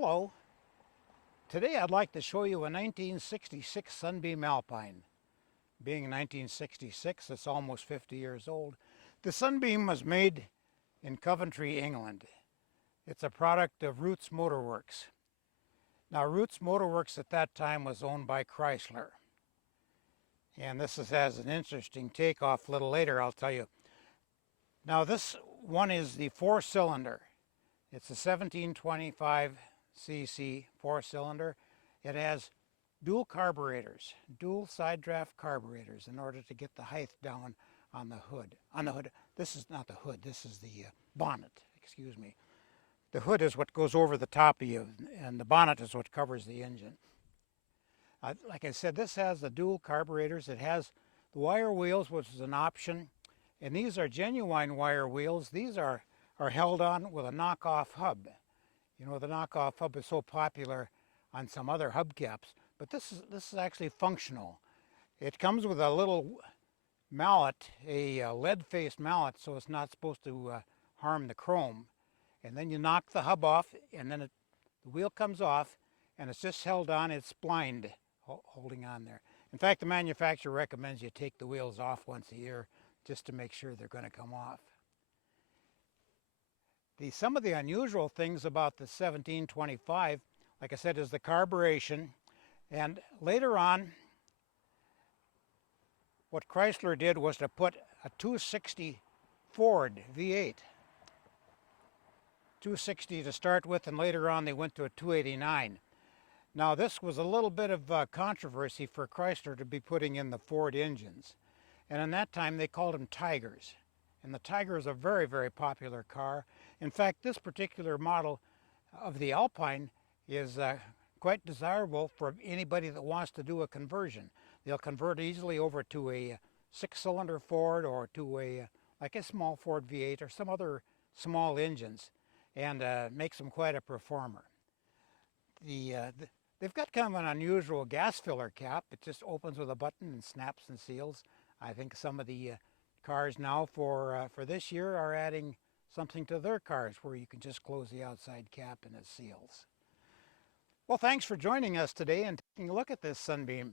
Hello. Today I'd like to show you a 1966 Sunbeam Alpine. Being 1966, it's almost 50 years old. The Sunbeam was made in Coventry, England. It's a product of Roots Motorworks. Now Roots Motorworks at that time was owned by Chrysler. And this has an interesting takeoff a little later, I'll tell you. Now this one is the 4-cylinder. It's a 1725 cc 4-cylinder. It has dual carburetors, dual side draft carburetors in order to get the height down on the hood. This is not the hood, this is the bonnet, excuse me. The hood is what goes over the top of you, and the bonnet is what covers the engine. Like I said, this has the dual carburetors. It has the wire wheels, which is an option, and these are genuine wire wheels. These are held on with a knockoff hub. You know, the knockoff hub is so popular on some other hubcaps, but this is actually functional. It comes with a little mallet, a lead-faced mallet, so it's not supposed to harm the chrome. And then you knock the hub off, and then the wheel comes off, and it's just held on. It's splined, holding on there. In fact, the manufacturer recommends you take the wheels off once a year just to make sure they're going to come off. Some of the unusual things about the 1725, like I said, is the carburation. And later on, what Chrysler did was to put a 260 Ford V8. 260 to start with, and later on they went to a 289. Now this was a little bit of controversy for Chrysler to be putting in the Ford engines. And in that time they called them Tigers. And the Tiger is a very, very popular car. In fact, this particular model of the Alpine is quite desirable for anybody that wants to do a conversion. They'll convert easily over to a 6-cylinder Ford or to like a small Ford V8 or some other small engines, and makes them quite a performer. They've got kind of an unusual gas filler cap. It just opens with a button and snaps and seals. I think some of the cars now for this year are adding something to their cars where you can just close the outside cap and it seals. Well, thanks for joining us today and taking a look at this Sunbeam.